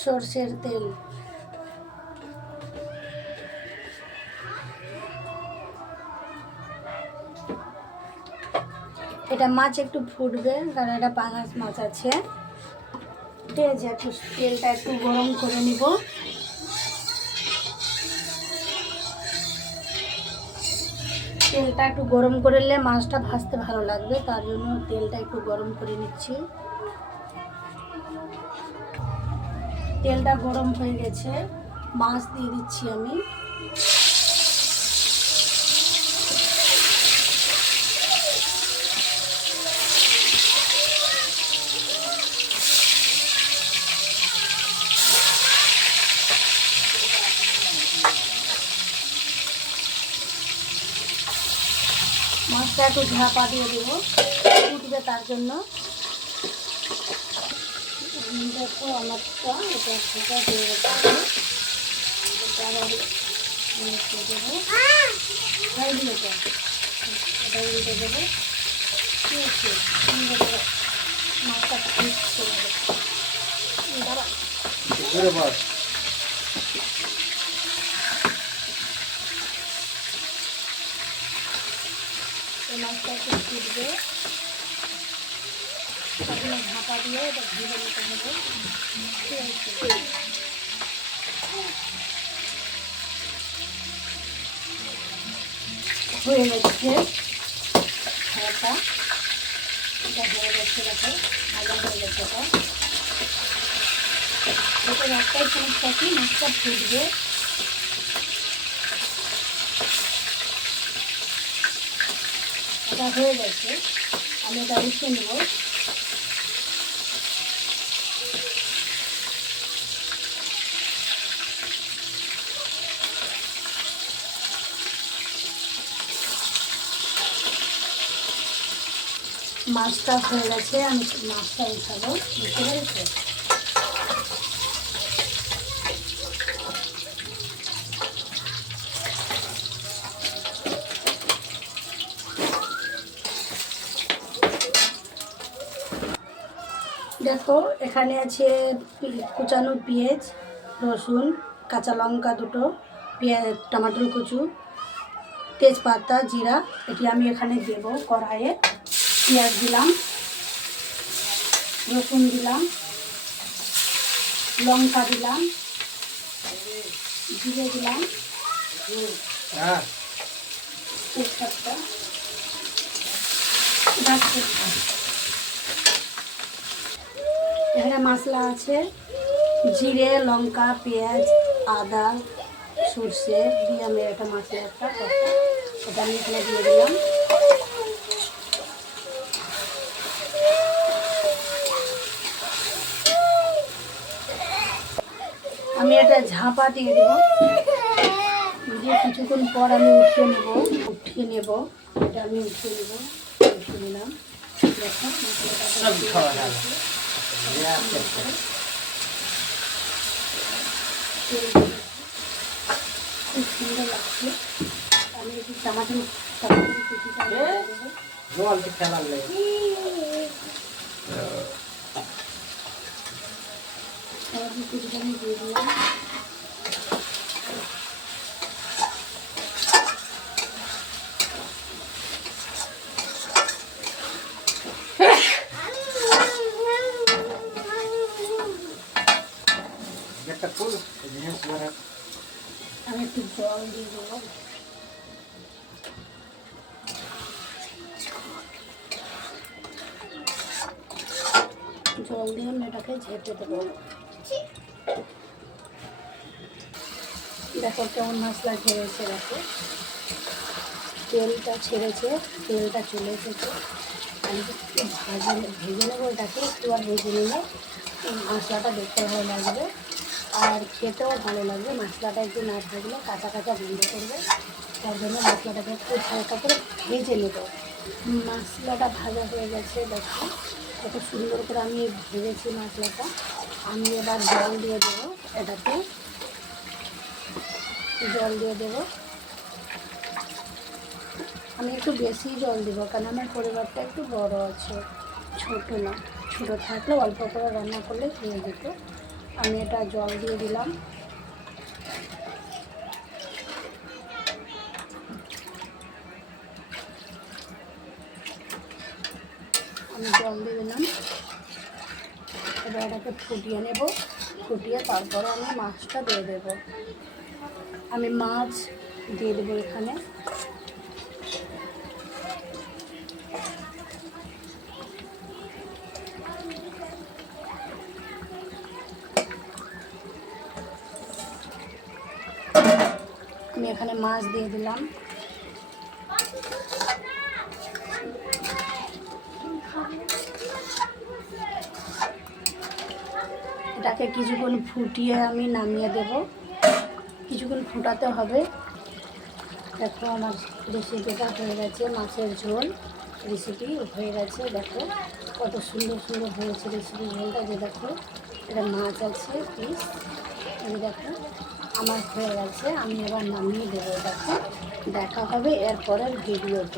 সরষের তেল। এটা মাছ একটু ফুটবে কারণ এটা পাঙাশ মাছ আছে। ঠিক আছে, একটু তেলটা একটু গরম করে নিব। তেলটা একটু গরম করে নিলে মাছটা ভাজতে ভালো লাগবে, তার জন্য তেলটা একটু গরম করে নিচ্ছি। তেলটা গরম হয়ে গেছে, মাছ দিয়ে দিচ্ছি আমি। মাছটা একটু ঝাপা দিয়ে দেবো, ফুটবে তার জন্য। দেখো আমারটা এটা ফুটা হয়ে গেছে, এটা আবার দেবো, এটা উল্টে দেবো। ঠিক আছে, মাছটা ফুটছে। এই মাছটা একটু ফুটবে, তারপরে ঢাকা দিয়ে এটা ভেজে নিতে হবে। ঠিক আছে, হয়ে গেছে খাওয়াটা, এটা হয়ে গেছে। দেখো ভাজা হয়ে গেছে। এটা একটাই সমস্যা কি, মাছটা ফুটবে। এটা হয়ে গেছে, আমি এটা উঠিয়ে নেব। মাছটা হয়ে গেছে, আমি মাছটা উঠাবো। বুঝতে পেরেছে? দেখো এখানে আছে কুচানো পেঁয়াজ, রসুন, কাঁচা লঙ্কা দুটো, পেঁয়াজ, টমেটো কুচু, তেজপাতা, জিরা। এটি আমি এখানে দেব কড়াইয়ে। পেঁয়াজ দিলাম, রসুন দিলাম, লঙ্কা দিলাম, জিরে দিলাম, তেজপাতা, এখানে মশলা আছে জিরে, লঙ্কা, পেঁয়াজ, আদা, সর্ষে দিয়ে আমি একটা মশলা এটা আমি এখানে দিয়ে দিলাম। আমি এটা ঝাঁপা দিয়ে দেবো, দিয়ে কিছুক্ষণ পর আমি উঠিয়ে নেব। এটা আমি উঠিয়ে নিলাম। দেখো খুব সুন্দর লাগছে। আমি একটু টমাটো কুচিটা আমি দিয়ে দিলাম। আমি একটু জল দিয়ে দেবো। জল দিয়ে আমি এটাকে ঝেঁটে দেবো। দেখো কেমন মশলা ঝেড়েছে। দেখো তেলটা ছেড়েছে, তেলটা চলে এসেছে। আমি একটু ভেজে নেবো এটাকে, একটু আর ভেজে নিলে মশলাটা দেখতে ভালো লাগবে আর খেতেও ভালো লাগবে। মশলাটা একটু না থাকলে কাঁচা কাঁচা গন্ধ করবে, তার জন্য মশলাটাকে একটু হালকা করে ভেজে নেব। মশলাটা ভাজা হয়ে গেছে। দেখো কত সুন্দর করে আমি ভেজেছি মশলাটা। আমি এবার জল দিয়ে দেবো, এটাতে জল দিয়ে দেবো। আমি একটু বেশি জল দেবো কারণ আমার পরিবারটা একটু বড় আছে, ছোট না। ছোটো থাকলে অল্প করে রান্না করলে হয়ে যেত। আমি এটা জল দিয়ে দিলাম। আমি জল দিয়ে দিলাম। এবার এটাকে ফুটিয়ে নেব, ফুটিয়ে তারপরে আমি মাছটা দিয়ে দেব। আমি মাছ দিয়ে দেবো এখানে। আমি এখানে মাছ দিয়ে দিলাম। এটাকে কিছুক্ষণ ফুটিয়ে আমি নামিয়ে দেব, কিছুক্ষণ ফুটাতে হবে। দেখো আমার রেসিপিটা হয়ে গেছে, মাছের ঝোল রেসিপি হয়ে গেছে। দেখো কত সুন্দর সুন্দর হয়েছে রেসিপি ঝোলটা। যে দেখো এটা মাছ আছে পিস, এই দেখো আমার হয়ে গেছে। আমি এবার নামিয়ে দেবো। দেখো দেখা হবে এরপরের ভিডিওতে।